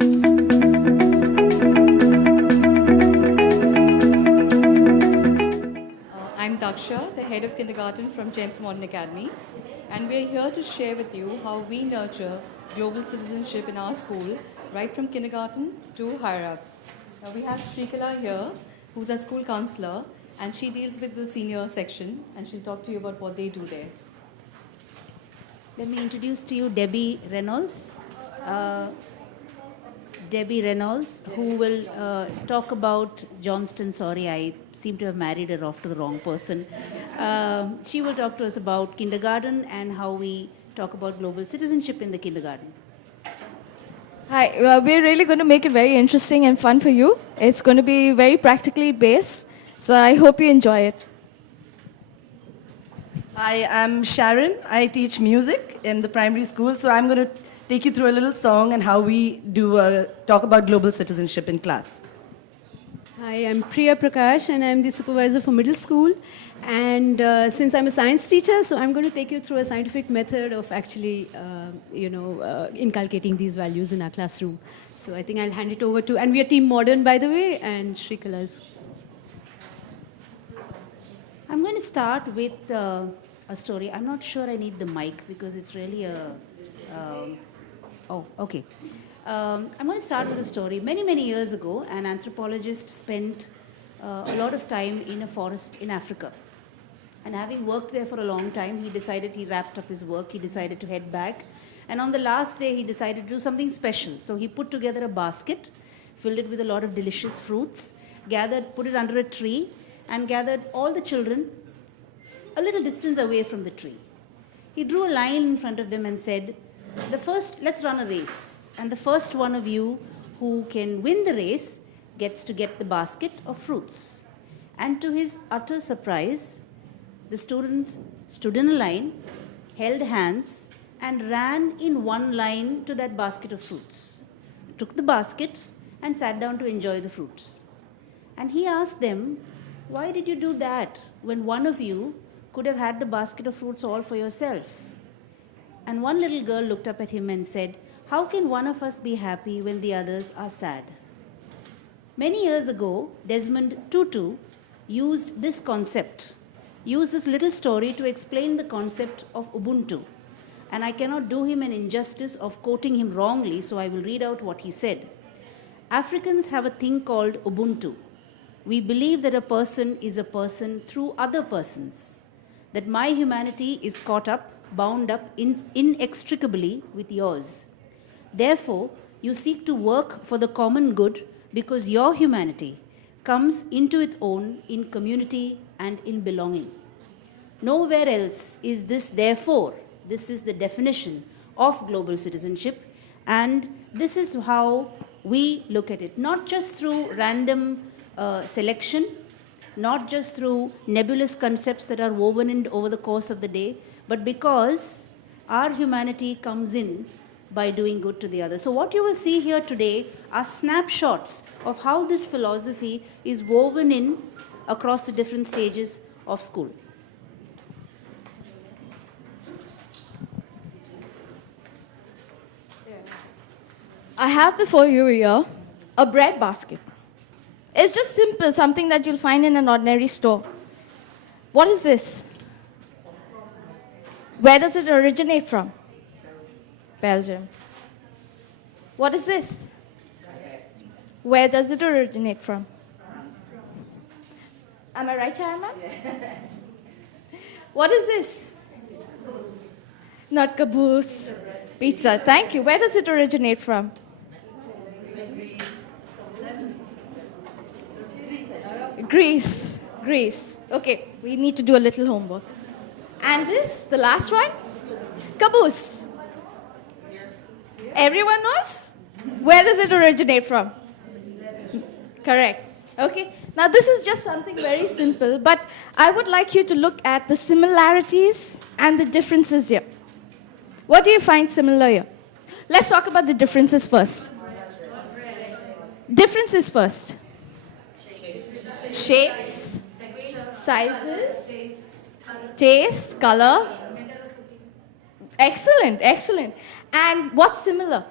I'm Daksha, the head of kindergarten from James Modern Academy, and we're here to share with you how we nurture global citizenship in our school, right from kindergarten to higher ups. Now we have Shrikala here, who's our school counselor, and she deals with the senior section, and she'll talk to you about what they do there. Let me introduce to you Debbie Reynolds. Debbie Reynolds, who will talk about Johnston. Sorry, I seem to have married her off to the wrong person. She will talk to us about kindergarten and how we talk about global citizenship in the kindergarten. Hi, we're really going to make it very interesting and fun for you. It's going to be very practically based, so I hope you enjoy it. Hi, I'm Sharon. I teach music in the primary school, so I'm going to take you through a little song and how we do talk about global citizenship in class. Hi, I'm Priya Prakash and I'm the supervisor for middle school. And since I'm a science teacher, so I'm going to take you through a scientific method of actually, inculcating these values in our classroom. So I think I'll hand it over to, and we are Team Modern, by the way, and Shrikala's. I'm going to start with a story. I'm not sure I need the mic because it's really a... okay. I'm going to start with a story. Many, many years ago, an anthropologist spent a lot of time in a forest in Africa. And having worked there for a long time, he wrapped up his work, he decided to head back. And on the last day, he decided to do something special. So he put together a basket, filled it with a lot of delicious fruits, put it under a tree, and gathered all the children a little distance away from the tree. He drew a line in front of them and said, let's run a race. And the first one of you who can win the race gets to get the basket of fruits. And to his utter surprise, the students stood in a line, held hands, and ran in one line to that basket of fruits, took the basket, and sat down to enjoy the fruits. And he asked them, why did you do that when one of you could have had the basket of fruits all for yourself? And one little girl looked up at him and said, how can one of us be happy when the others are sad? Many years ago, Desmond Tutu used this little story to explain the concept of Ubuntu. And I cannot do him an injustice of quoting him wrongly, so I will read out what he said. Africans have a thing called Ubuntu. We believe that a person is a person through other persons, that my humanity is bound up inextricably with yours. Therefore, you seek to work for the common good because your humanity comes into its own in community and in belonging. Nowhere else is this therefore. This is the definition of global citizenship, and this is how we look at it, not just through random selection, not just through nebulous concepts that are woven in over the course of the day, but because our humanity comes in by doing good to the other. So what you will see here today are snapshots of how this philosophy is woven in across the different stages of school. I have before you here a bread basket. It's just simple, something that you'll find in an ordinary store. What is this? Where does it originate from? Belgium. What is this? Where does it originate from? Am I right, Sharma? What is this? Not caboose. Pizza. Thank you. Where does it originate from? Greece. Greece. Okay, we need to do a little homework. And this, the last one? Caboose. Everyone knows? Where does it originate from? Correct. Okay. Now this is just something very simple, but I would like you to look at the similarities and the differences here. What do you find similar here? Let's talk about the differences first. Differences first. Shapes, sizes, taste, color. Excellent, excellent. And what's similar?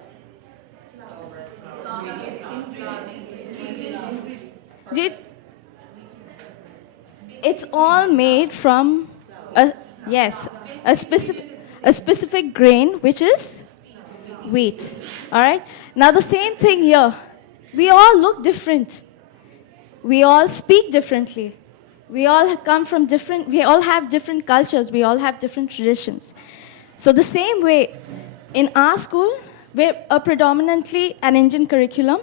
Ji- It's all made from a, yes, a specific grain, which is wheat. All right. Now the same thing here. We all look different. We all speak differently. We all come from different. We all have different cultures. We all have different traditions. So the same way, in our school, we're a predominantly an Indian curriculum.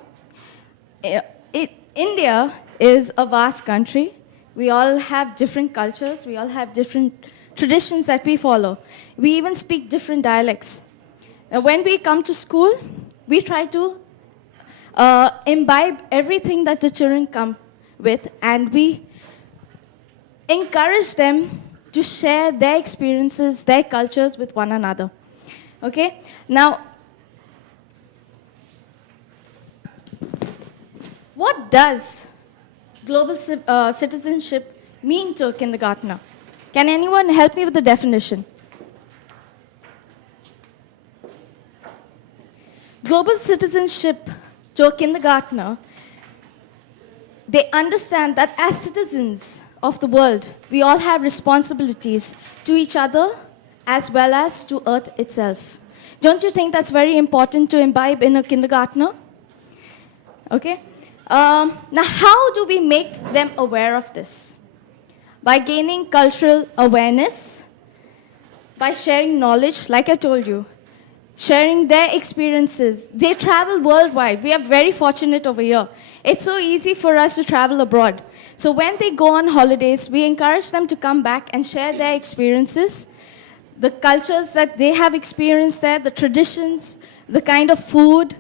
India is a vast country. We all have different cultures. We all have different traditions that we follow. We even speak different dialects. Now, when we come to school, we try to imbibe everything that the children come with, and we encourage them to share their experiences, their cultures with one another. Okay? Now, what does global citizenship mean to a kindergartner? Can anyone help me with the definition? Global citizenship to a kindergartner, they understand that as citizens of the world, we all have responsibilities to each other as well as to Earth itself. Don't you think that's very important to imbibe in a kindergartner? Okay. Now, how do we make them aware of this? By gaining cultural awareness, by sharing knowledge, like I told you, sharing their experiences. They travel worldwide. We are very fortunate over here. It's so easy for us to travel abroad. So when they go on holidays, we encourage them to come back and share their experiences, the cultures that they have experienced there, the traditions, the kind of food,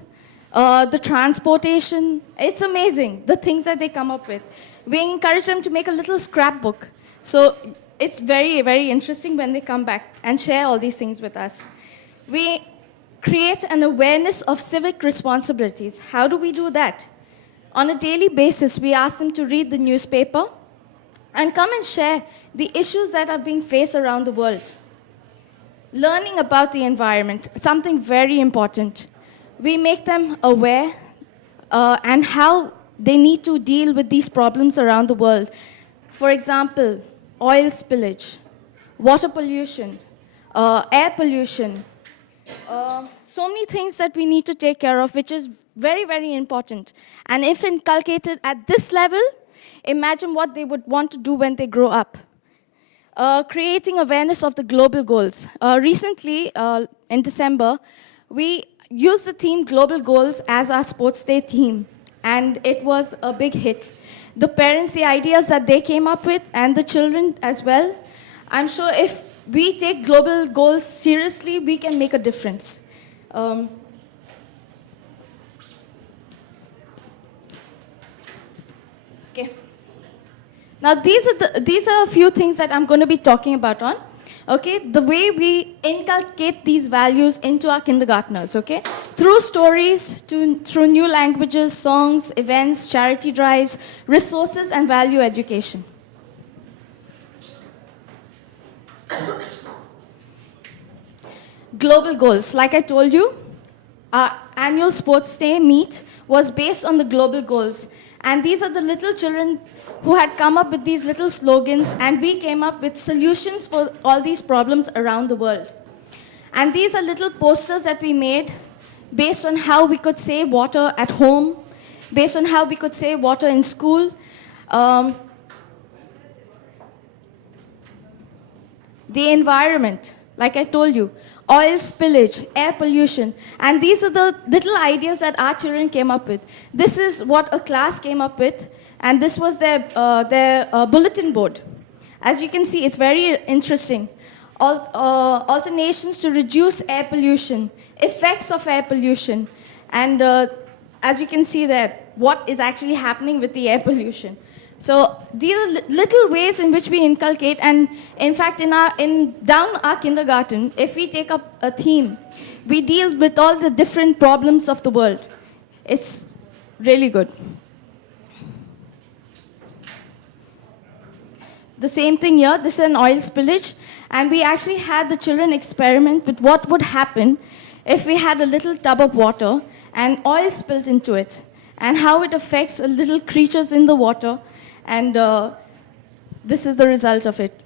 the transportation. It's amazing, the things that they come up with. We encourage them to make a little scrapbook. So it's very, very interesting when they come back and share all these things with us. We create an awareness of civic responsibilities. How do we do that? On a daily basis, we ask them to read the newspaper and come and share the issues that are being faced around the world. Learning about the environment, something very important. We make them aware and how they need to deal with these problems around the world. For example, oil spillage, water pollution, air pollution, so many things that we need to take care of, which is very, very important. And if inculcated at this level, imagine what they would want to do when they grow up. Creating awareness of the global goals. Recently, in December, we used the theme Global Goals as our sports day theme, and it was a big hit. The parents, the ideas that they came up with, and the children as well, I'm sure if we take global goals seriously, we can make a difference. Okay. Now these are a few things that I'm going to be talking about on. Okay, the way we inculcate these values into our kindergartners. Okay, through stories, through new languages, songs, events, charity drives, resources, and value education. Global goals. Like I told you, our annual sports day meet was based on the global goals. And these are the little children who had come up with these little slogans, and we came up with solutions for all these problems around the world. And these are little posters that we made based on how we could save water at home, based on how we could save water in school. The environment, like I told you, oil spillage, air pollution, and these are the little ideas that our children came up with. This is what a class came up with, and this was their bulletin board. As you can see, it's very interesting. Alternations to reduce air pollution, effects of air pollution, and as you can see there, what is actually happening with the air pollution. So these are little ways in which we inculcate, and in fact, down our kindergarten, if we take up a theme, we deal with all the different problems of the world. It's really good. The same thing here, this is an oil spillage, and we actually had the children experiment with what would happen if we had a little tub of water and oil spilled into it. and how it affects little creatures in the water. And this is the result of it.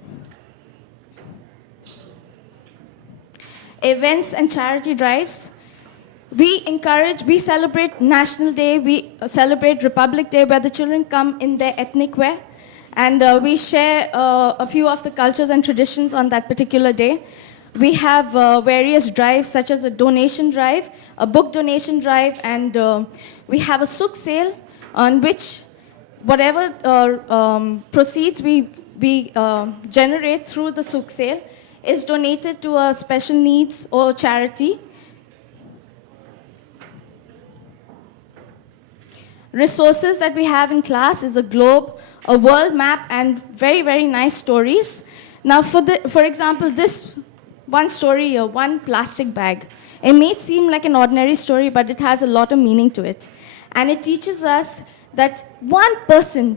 Events and charity drives. We celebrate National Day, we celebrate Republic Day, where the children come in their ethnic wear, and we share a few of the cultures and traditions on that particular day. We have various drives, such as a donation drive, a book donation drive, and we have a souk sale on which whatever proceeds we generate through the souk sale is donated to a special needs or charity. Resources that we have in class is a globe, a world map, and very, very nice stories. Now, for example, this one story here, one plastic bag. It may seem like an ordinary story, but it has a lot of meaning to it. And it teaches us that one person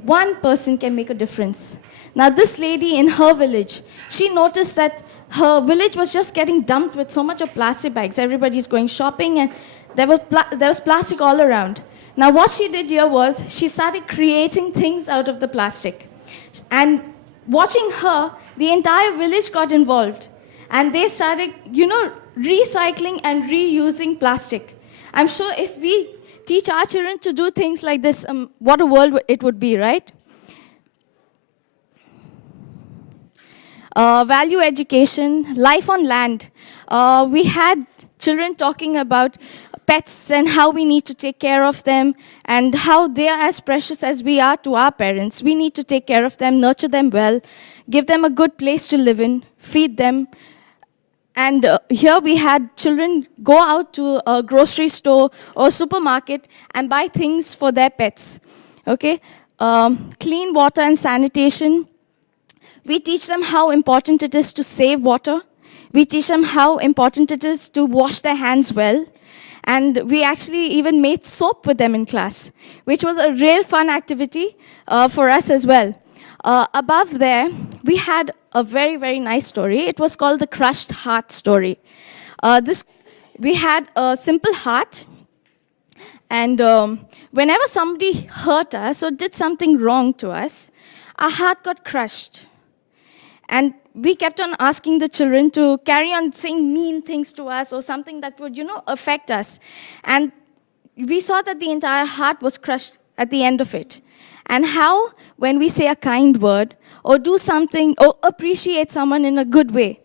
can make a difference. Now, this lady in her village, she noticed that her village was just getting dumped with so much of plastic bags. Everybody's going shopping, and there was plastic all around. Now, what she did here was she started creating things out of the plastic. And watching her, the entire village got involved. And they started, recycling and reusing plastic. I'm sure if we teach our children to do things like this, what a world it would be, right? Value education, life on land. We had children talking about pets and how we need to take care of them and how they are as precious as we are to our parents. We need to take care of them, nurture them well, give them a good place to live in, feed them. And here we had children go out to a grocery store or supermarket and buy things for their pets. Okay? Clean water and sanitation. We teach them how important it is to save water. We teach them how important it is to wash their hands well. And we actually even made soap with them in class, which was a real fun activity for us as well. Above there, we had a very, very nice story. It was called the Crushed Heart story. We had a simple heart, and whenever somebody hurt us or did something wrong to us, our heart got crushed. And we kept on asking the children to carry on saying mean things to us or something that would, affect us. And we saw that the entire heart was crushed at the end of it. And how, when we say a kind word or do something or appreciate someone in a good way,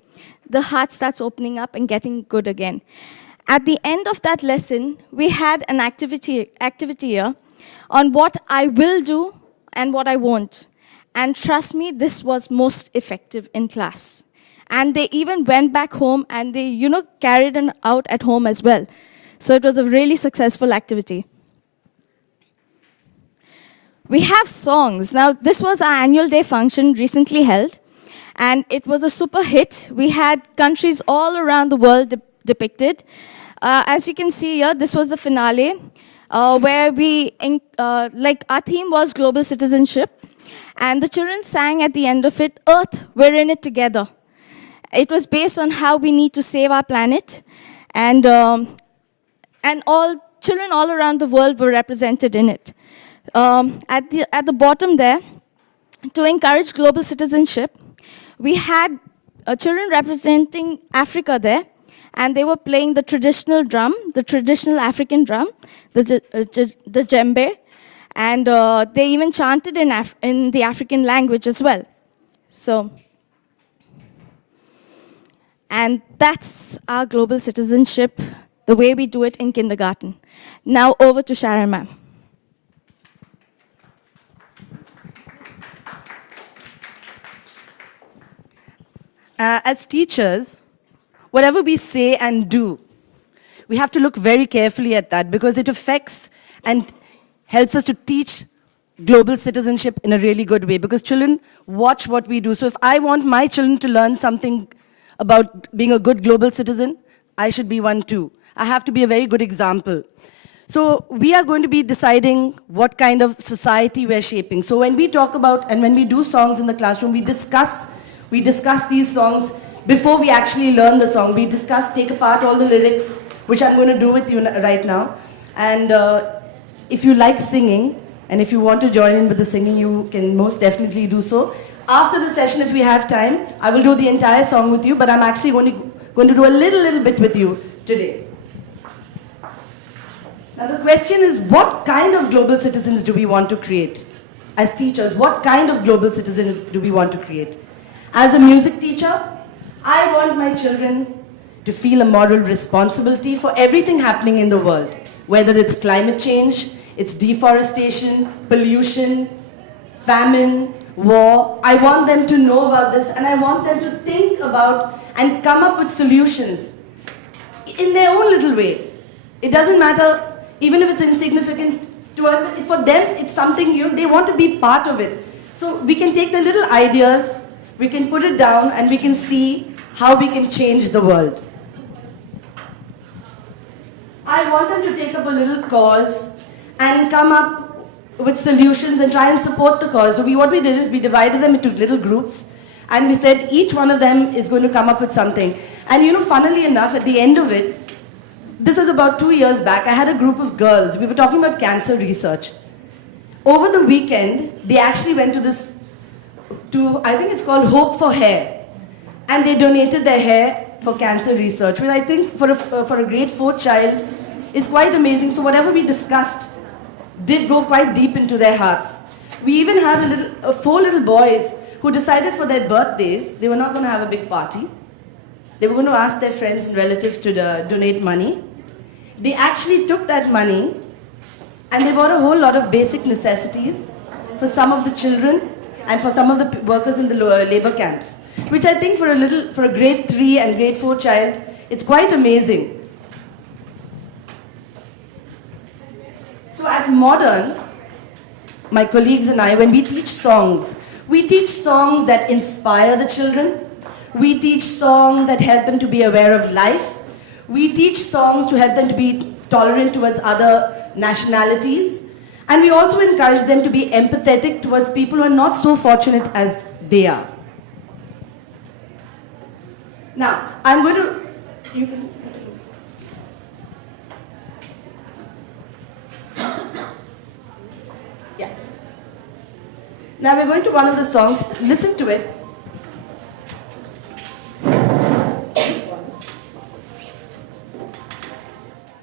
the heart starts opening up and getting good again. At the end of that lesson, we had an activity here on what I will do and what I won't. And trust me, this was most effective in class. And they even went back home and they, carried it out at home as well. So it was a really successful activity. We have songs. Now, this was our annual day function recently held. And it was a super hit. We had countries all around the world depicted. As you can see here, this was the finale, where our theme was global citizenship. And the children sang at the end of it, Earth, we're in it together. It was based on how we need to save our planet. And all children all around the world were represented in it. At the bottom there, to encourage global citizenship, we had children representing Africa there. And they were playing the traditional drum, the traditional African drum, the djembe. And they even chanted in the African language as well. And that's our global citizenship, the way we do it in kindergarten. Now over to Sharon ma'am. As teachers, whatever we say and do, we have to look very carefully at that because it affects and helps us to teach global citizenship in a really good way because children watch what we do. So if I want my children to learn something about being a good global citizen, I should be one too. I have to be a very good example. So we are going to be deciding what kind of society we're shaping. So when we talk about and when we do songs in the classroom, we discuss these songs before we actually learn the song. We discuss, take apart all the lyrics, which I'm going to do with you right now. And if you like singing, and if you want to join in with the singing, you can most definitely do so. After the session, if we have time, I will do the entire song with you, but I'm actually going to do a little bit with you today. Now the question is, what kind of global citizens do we want to create? As teachers, what kind of global citizens do we want to create? As a music teacher, I want my children to feel a moral responsibility for everything happening in the world, whether it's climate change, it's deforestation, pollution, famine, war. I want them to know about this, and I want them to think about and come up with solutions in their own little way. It doesn't matter, even if it's insignificant to us, for them it's something, they want to be part of it. So we can take the little ideas, we can put it down, and we can see how we can change the world. I want them to take up a little cause and come up with solutions and try and support the cause. So what we did is we divided them into little groups, and we said each one of them is going to come up with something. And funnily enough, at the end of it, this is about 2 years back, I had a group of girls. We were talking about cancer research. Over the weekend, they actually went to I think it's called Hope for Hair. And they donated their hair for cancer research, which I think for a grade 4 child is quite amazing. So whatever we discussed did go quite deep into their hearts. We even had 4 little boys who decided for their birthdays, they were not going to have a big party. They were going to ask their friends and relatives to donate money. They actually took that money and they bought a whole lot of basic necessities for some of the children and for some of the workers in the labor camps, which I think for a grade 3 and grade 4 child, it's quite amazing. So at Modern, my colleagues and I, when we teach songs that inspire the children. We teach songs that help them to be aware of life. We teach songs to help them to be tolerant towards other nationalities. And we also encourage them to be empathetic towards people who are not so fortunate as they are. Now, I'm going to... You can... Yeah. Now we're going to one of the songs. Listen to it.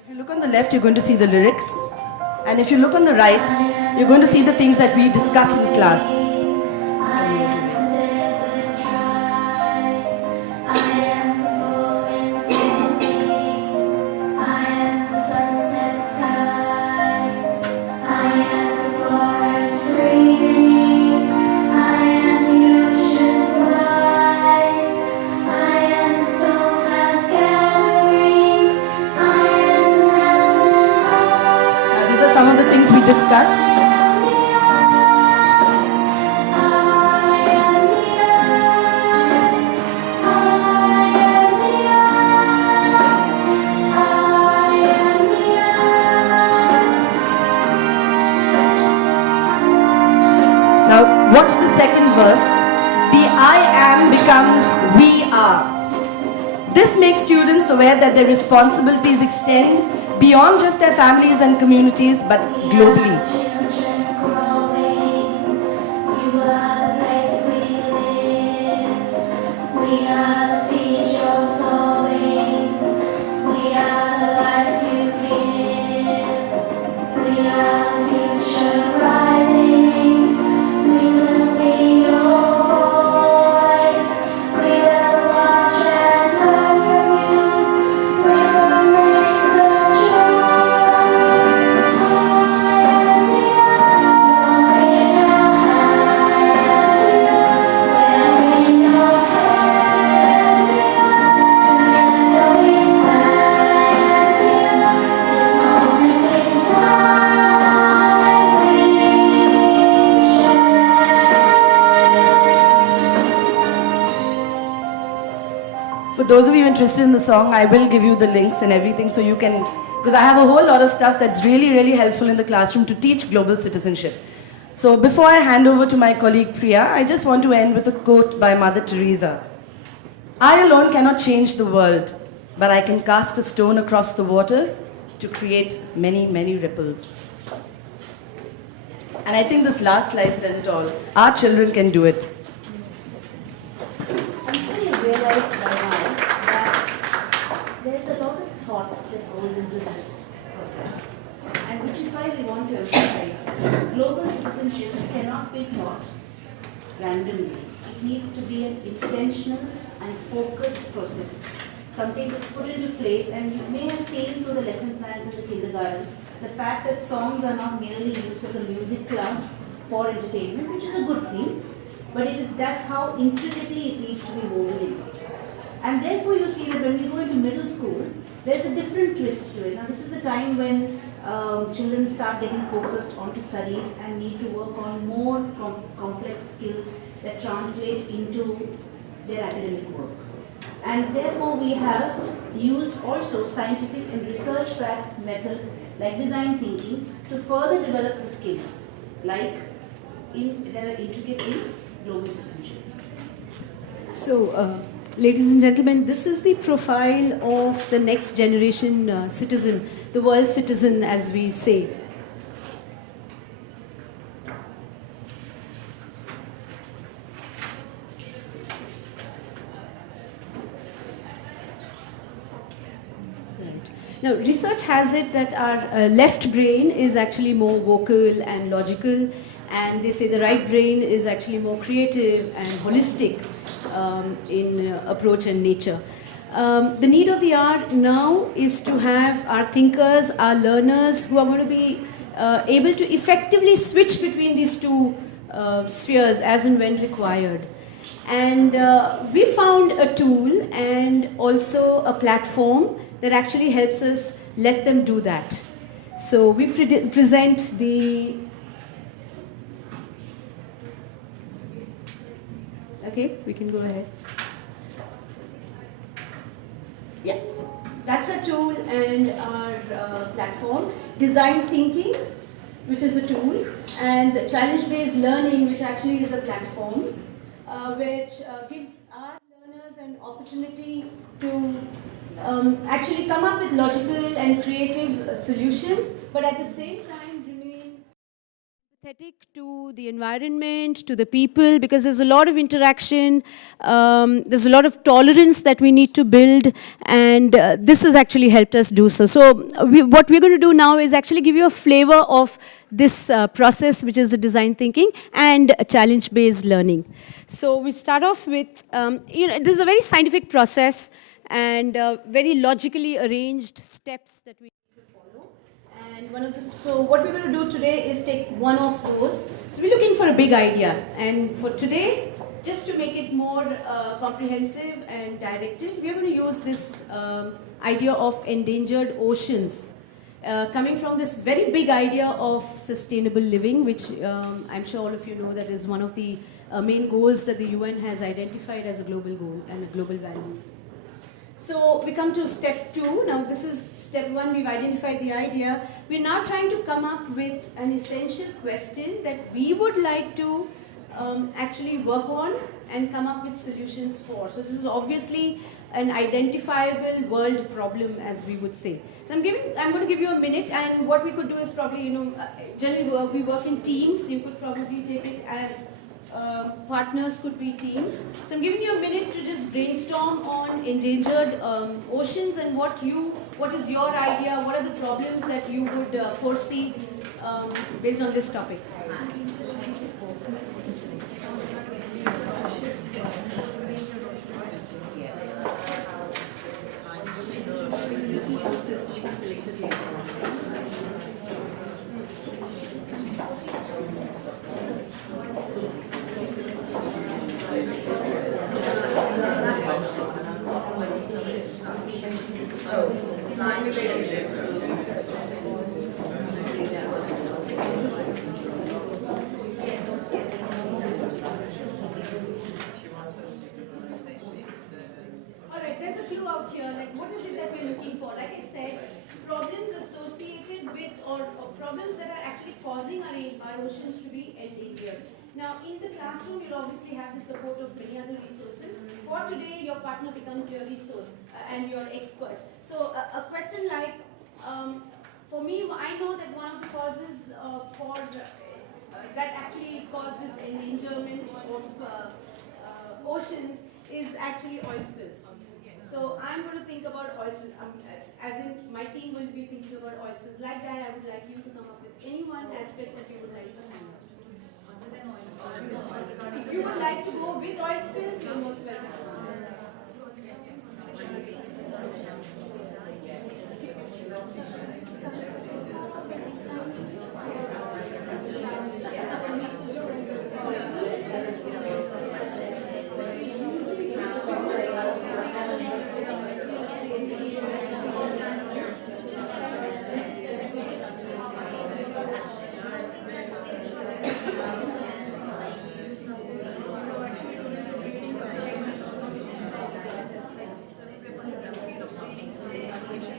If you look on the left, you're going to see the lyrics. And if you look on the right, you're going to see the things that we discuss in class. Some of the things we discuss. Now watch the second verse. The I am becomes we are. This makes students aware that their responsibilities extend beyond just their families and communities, but globally. For those of you interested in the song, I will give you the links and everything so you can, because I have a whole lot of stuff that's really helpful in the classroom to teach global citizenship. So before I hand over to my colleague Priya, I just want to end with a quote by Mother Teresa. I alone cannot change the world, but I can cast a stone across the waters to create many ripples. And I think this last slide says it all. Our children can do it. I'm sure you realize by now that there's a lot of thought that goes into this process. And which is why we want to emphasize global citizenship cannot be taught randomly. It needs to be an intentional and focused process. Something that's put into place, and you may have seen through the lesson plans in the kindergarten, the fact that songs are not merely used as a music class for entertainment, which is a good thing, but that's how intricately it needs to be woven in. And therefore you see that when we go into middle school, there's a different twist to it. Now this is the time when children start getting focused onto studies and need to work on more complex skills that translate into their academic work. And therefore we have used also scientific and research-backed methods like design thinking to further develop the skills like that are intricate in global citizenship. So, ladies and gentlemen, this is the profile of the next generation citizen, the world citizen, as we say. Right. Now, research has it that our left brain is actually more vocal and logical, and they say the right brain is actually more creative and holistic in approach and nature. The need of the hour now is to have our thinkers, our learners who are going to be able to effectively switch between these two spheres as and when required. And we found a tool and also a platform that actually helps us let them do that. So we present the... Okay, we can go ahead. Yeah, that's a tool and our platform. Design thinking, which is a tool, and challenge-based learning, which actually is a platform, which gives our learners an opportunity to actually come up with logical and creative solutions, but at the same time remain empathetic to the environment, to the people, because there's a lot of interaction, there's a lot of tolerance that we need to build, and this has actually helped us do so. So what we're going to do now is actually give you a flavor of this process, which is the design thinking and challenge-based learning. So we start off with, this is a very scientific process and very logically arranged steps that we need to follow. And so what we're going to do today is take one of those. So we're looking for a big idea. And for today, just to make it more comprehensive and directed, we're going to use this idea of endangered oceans. Coming from this very big idea of sustainable living, which I'm sure all of you know that is one of the main goals that the UN has identified as a global goal and a global value. So we come to step 2. Now this is step 1, we've identified the idea. We're now trying to come up with an essential question that we would like to actually work on and come up with solutions for. So this is obviously an identifiable world problem, as we would say. So I'm going to give you a minute, and what we could do is probably, generally we work in teams. You could probably take it as partners could be teams. So I'm giving you a minute to just brainstorm on endangered oceans and what is your idea, what are the problems that you would foresee based on this topic. Oceans to be endangered. Now, in the classroom, you'll obviously have the support of many other resources. For today, your partner becomes your resource and your expert. So, a question like, for me, I know that one of the causes for that actually cause this endangerment of oceans is actually oysters. So I'm going to think about oysters, as in my team will be thinking about oysters. Like that, I would like you to come up with any one aspect that you would like to hang up. If you would like to go with oysters, you're most welcome.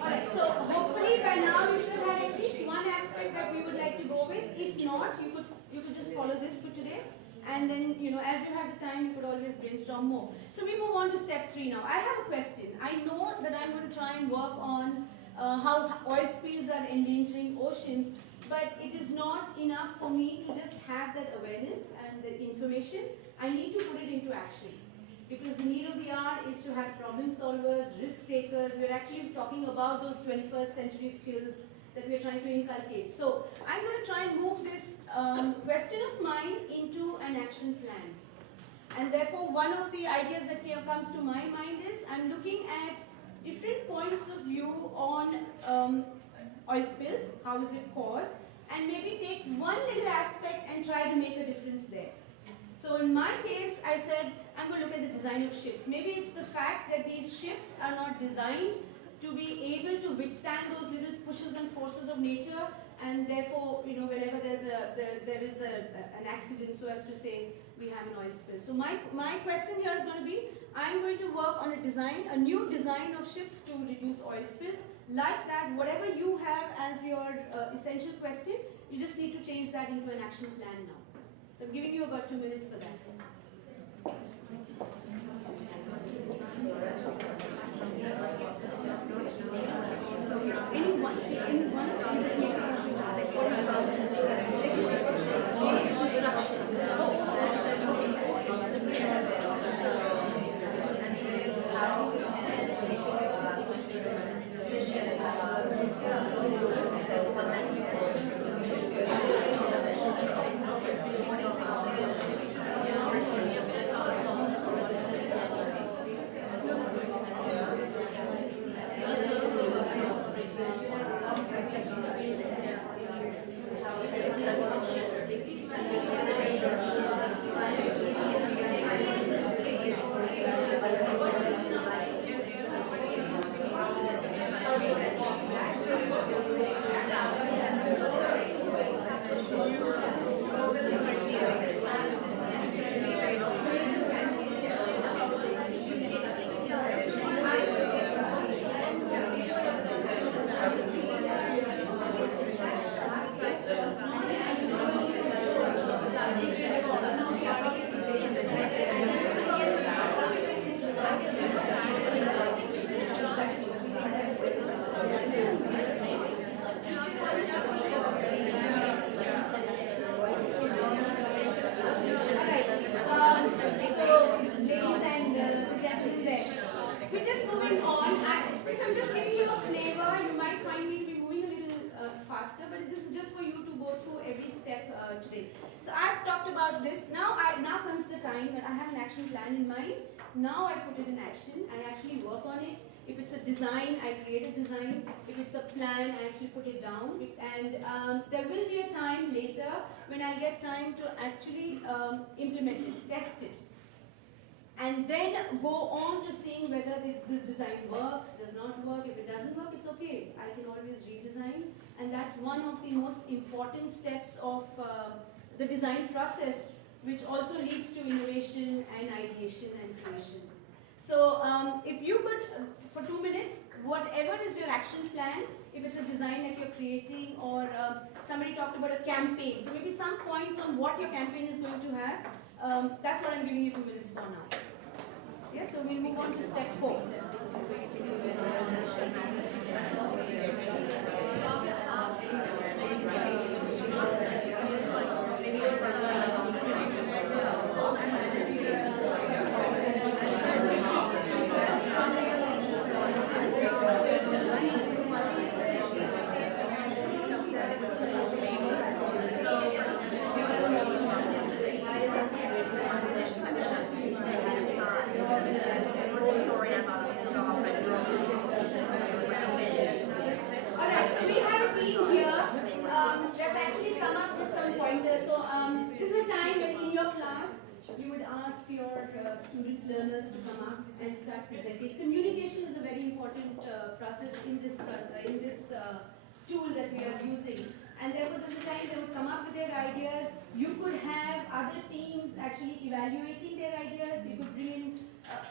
Alright, so hopefully by now you should have at least one aspect that we would like to go with. If not, you could just follow this for today. And then, as you have the time, you could always brainstorm more. So we move on to step 3 now. I have a question. I know that I'm going to try and work on how oil spills are endangering oceans, but it is not enough for me to just have that awareness and the information. I need to put it into action. Because the need of the hour is to have problem solvers, risk takers. We're actually talking about those 21st century skills that we're trying to inculcate. So I'm going to try and move this question of mine into an action plan. And therefore, one of the ideas that comes to my mind is I'm looking at different points of view on oil spills, how is it caused, and maybe take one little aspect and try to make a difference there. So in my case, I said, I'm going to look at the design of ships. Maybe it's the fact that these ships are not designed to be able to withstand those little pushes and forces of nature, and therefore, whenever there is an accident, so as to say, we have an oil spill. So my question here is going to be, I'm going to work on a new design of ships to reduce oil spills. Like that, whatever you have as your essential question, you just need to change that into an action plan now. So I'm giving you about 2 minutes for that. Today. So I've talked about this. Now comes the time that I have an action plan in mind. Now I put it in action. I actually work on it. If it's a design, I create a design. If it's a plan, I actually put it down. And there will be a time later when I get time to actually implement it, test it. And then go on to seeing whether the design works, does not work. If it doesn't work, it's okay. I can always redesign. And that's one of the most important steps of the design process, which also leads to innovation and ideation and creation. So if you could, for 2 minutes, whatever is your action plan, if it's a design that you're creating, or somebody talked about a campaign, so maybe some points on what your campaign is going to have, that's what I'm giving you 2 minutes for now. Yeah, so we'll move on to step 4. so this is a time when in your class you would ask your student learners to come up and start presenting. Communication is a very important process in this tool that we are using. And therefore, there's a time they would come up with their ideas. You could have other teams actually evaluating their ideas. You could bring in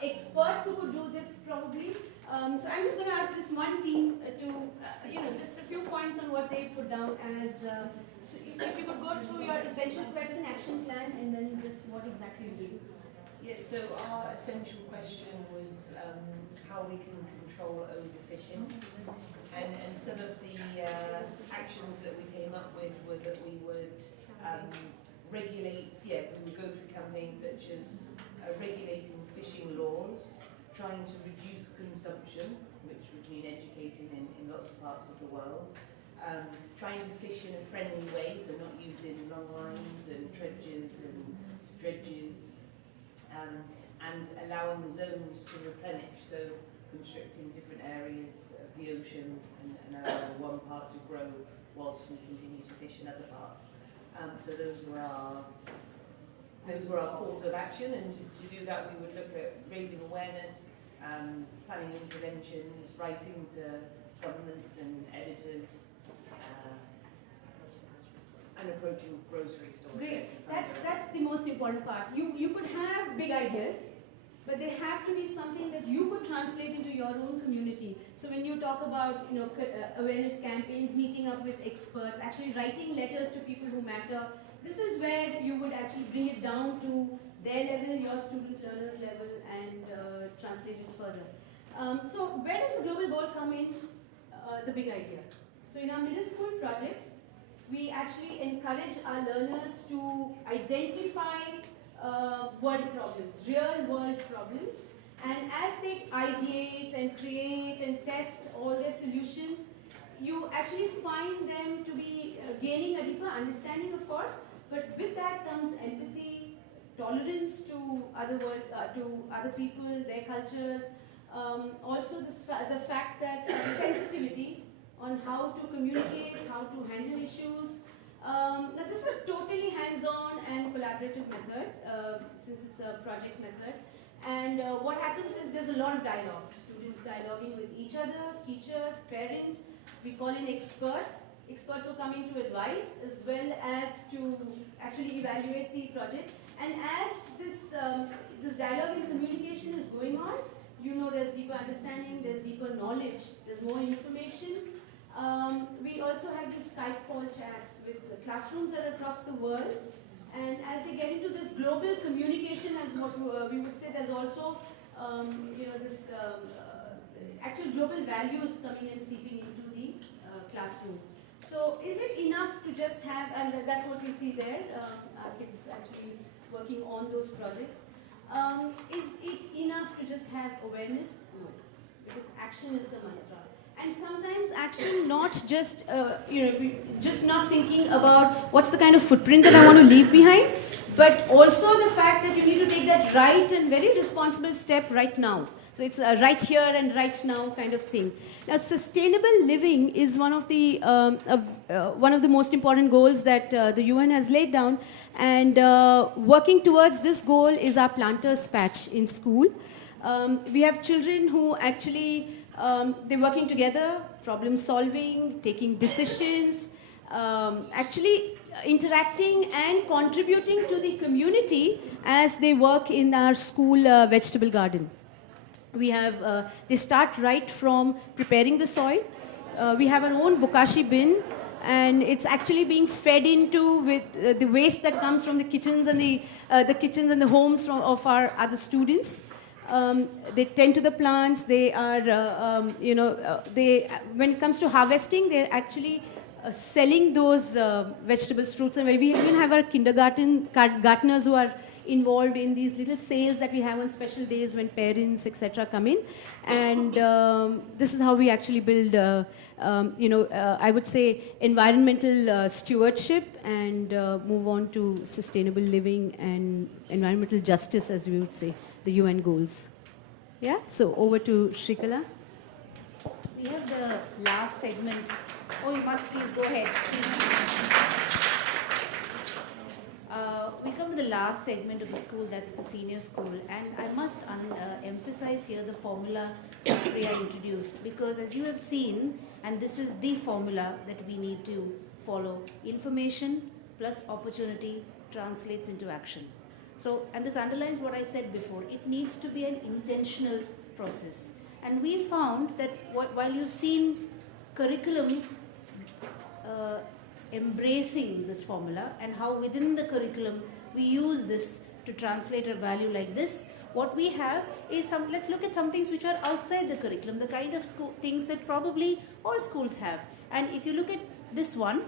experts who could do this probably. So I'm just going to ask this one team to, just a few points on what they put down as. So if you could go through your essential question, action plan, and then just what exactly you do. Yes, so our essential question was how we can control overfishing. And some of the actions that we came up with were that we would regulate, we would go through campaigns such as regulating fishing laws, trying to reduce consumption, which would mean educating in lots of parts of the world, trying to fish in a friendly way, so not using long lines and dredges, and allowing the zones to replenish, so constructing different areas of the ocean and allowing one part to grow whilst we continue to fish in other parts. So those were our calls of action, and to do that we would look at raising awareness, planning interventions, writing to governments and editors, and approaching grocery stores. Great. That's the most important part. You could have big ideas, but they have to be something that you could translate into your own community. So when you talk about awareness campaigns, meeting up with experts, actually writing letters to people who matter, this is where you would actually bring it down to their level, your student learners level, and translate it further. So where does the global goal come in? The big idea. So in our middle school projects, we actually encourage our learners to identify world problems, real world problems, and as they ideate and create and test all their solutions, you actually find them to be gaining a deeper understanding, of course, but with that comes empathy, tolerance to other people, their cultures, also the fact that sensitivity on how to communicate, how to handle issues. Now this is a totally hands-on and collaborative method, since it's a project method. And what happens is there's a lot of dialogue. Students dialoguing with each other, teachers, parents. We call in experts. Experts who come in to advise as well as to actually evaluate the project. And as this dialogue and communication is going on, there's deeper understanding, there's deeper knowledge, there's more information. We also have these Skype call chats with the classrooms that are across the world. And as they get into this global communication, as what we would say, there's also, this actual global values coming and seeping into the classroom. So is it enough to just have, and that's what we see there, our kids actually working on those projects. Is it enough to just have awareness? No, because action is the mantra. And sometimes action, not just, just not thinking about what's the kind of footprint that I want to leave behind, but also the fact that you need to take that right and very responsible step right now. So it's a right here and right now kind of thing. Now, sustainable living is one of the most important goals that the UN has laid down, and working towards this goal is our planters patch in school. We have children who actually they're working together, problem solving, taking decisions, actually interacting and contributing to the community as they work in our school vegetable garden. We have, they start right from preparing the soil. We have our own bokashi bin, and it's actually being fed into with the waste that comes from the kitchens and the homes of our other students. They tend to the plants. They are, when it comes to harvesting, they're actually selling those vegetables, fruits, and we even have our gardeners who are involved in these little sales that we have on special days when parents, etc., come in. And this is how we actually build, I would say, environmental stewardship and move on to sustainable living and environmental justice, as we would say, the UN goals. Yeah, so over to Shrikala. We have the last segment. Oh, you must please go ahead. last segment of the school, that's the senior school. And I must emphasize here the formula that Priya introduced, because as you have seen, and this is the formula that we need to follow, information plus opportunity translates into action. So, and this underlines what I said before, it needs to be an intentional process. And we found that while you've seen curriculum embracing this formula and how within the curriculum we use this to translate a value like this, what we have is let's look at some things which are outside the curriculum, the kind of things that probably all schools have. And if you look at this one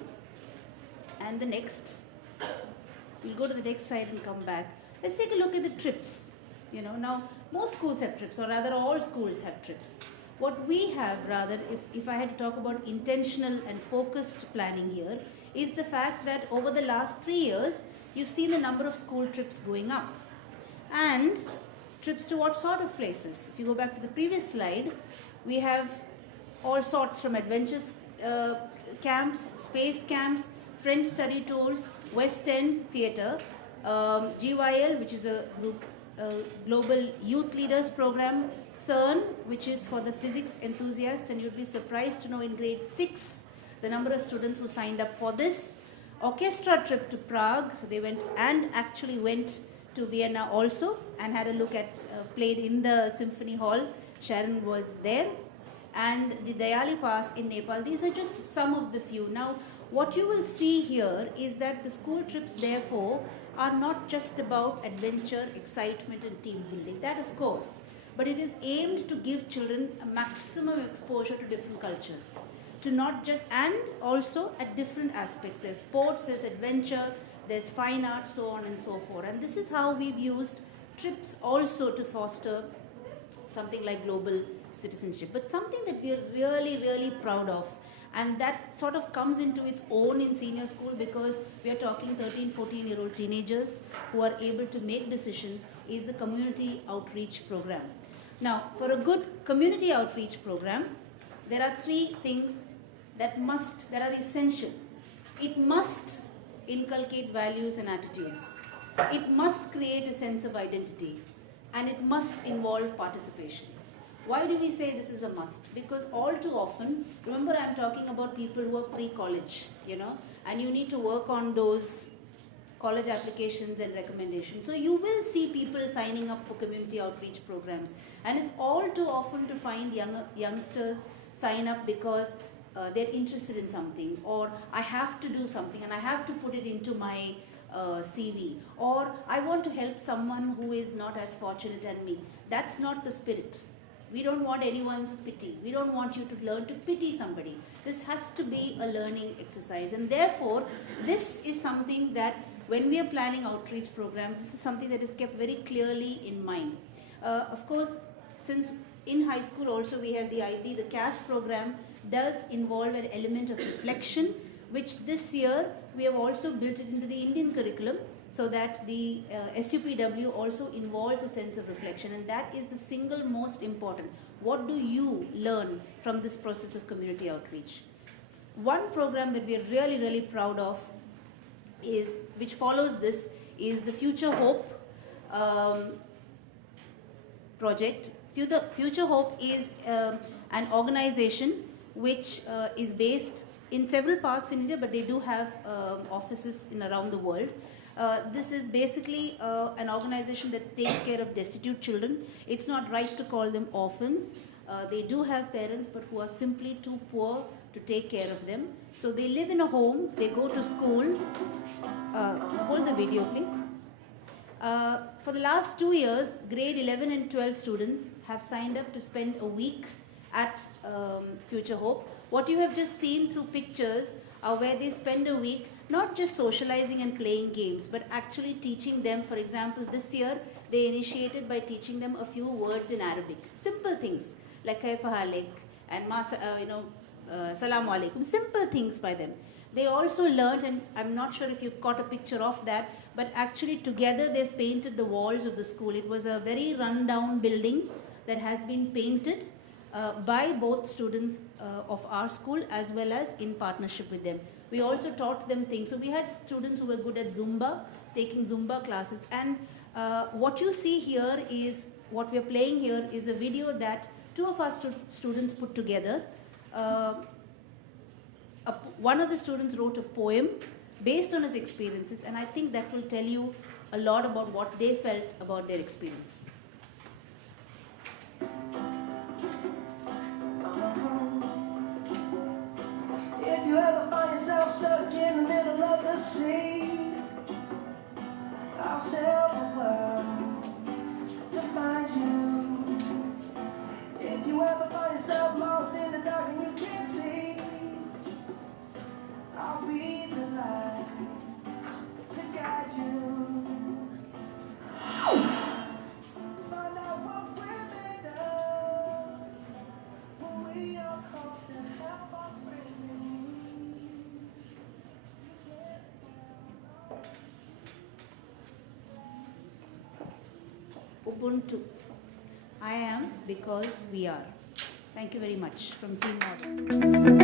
and the next, we'll go to the next slide and come back. Let's take a look at the trips. You know, now most schools have trips, or rather all schools have trips. What we have, rather, if I had to talk about intentional and focused planning here, is the fact that over the last 3 years, you've seen the number of school trips going up. And trips to what sort of places? If you go back to the previous slide, we have all sorts from adventures camps, space camps, French study tours, West End theatre, GYL, which is a group Global Youth Leaders Program, CERN, which is for the physics enthusiasts, and you'd be surprised to know in grade 6 the number of students who signed up for this. Orchestra trip to Prague, they went to Vienna also and had a look at, played in the Symphony Hall. Sharon was there. And the Dayali Pass in Nepal. These are just some of the few. Now, what you will see here is that the school trips, therefore, are not just about adventure, excitement and team building. That of course, but it is aimed to give children a maximum exposure to different cultures. To not just, and also at different aspects. There's sports, there's adventure, there's fine arts, so on and so forth. And this is how we've used trips also to foster something like global citizenship. But something that we're really, really proud of, and that sort of comes into its own in senior school, because we are talking 13, 14-year-old teenagers who are able to make decisions, is the community outreach program. Now, for a good community outreach program, there are 3 things that are essential. It must inculcate values and attitudes. It must create a sense of identity, and it must involve participation. Why do we say this is a must? Because all too often, remember I'm talking about people who are pre-college, you know, and you need to work on those college applications and recommendations. So you will see people signing up for community outreach programs. And it's all too often to find youngsters sign up because they're interested in something, or I have to do something and I have to put it into my CV, or I want to help someone who is not as fortunate as me. That's not the spirit. We don't want anyone's pity. We don't want you to learn to pity somebody. This has to be a learning exercise. And therefore, this is something that when we are planning outreach programs, this is something that is kept very clearly in mind. Of course, since in high school also we have the IB, the CAS program does involve an element of reflection, which this year we have also built it into the Indian curriculum, so that the SUPW also involves a sense of reflection, and that is the single most important. What do you learn from this process of community outreach? One program that we are really, really proud of is, which follows this, is the Future Hope project. Future Hope is an organization which is based in several parts in India, but they do have offices in around the world. This is basically an organization that takes care of destitute children. It's not right to call them orphans. They do have parents, but who are simply too poor to take care of them. So they live in a home, they go to school. Hold the video, please. For the last 2 years, grade 11 and 12 students have signed up to spend a week at Future Hope. What you have just seen through pictures are where they spend a week not just socializing and playing games, but actually teaching them. For example, this year they initiated by teaching them a few words in Arabic. Simple things like kaifa halik and salamu alaikum. Simple things by them. They also learned, and I'm not sure if you've caught a picture of that, but actually together they've painted the walls of the school. It was a very run-down building that has been painted by both students of our school as well as in partnership with them. We also taught them things. So we had students who were good at Zumba, taking Zumba classes. And what you see here is, what we are playing here is a video that two of our students put together. One of the students wrote a poem based on his experiences, and I think that will tell you a lot about what they felt about their experience. If you ever find yourself stuck in the middle of the sea, I'll sail the world to find you. If you ever find yourself lost in the dark and you can't see, I'll be the light to guide you. Find out what we're made of when we are called to help our friends in need. Ubuntu. I am because we are. Thank you very much from Team Model.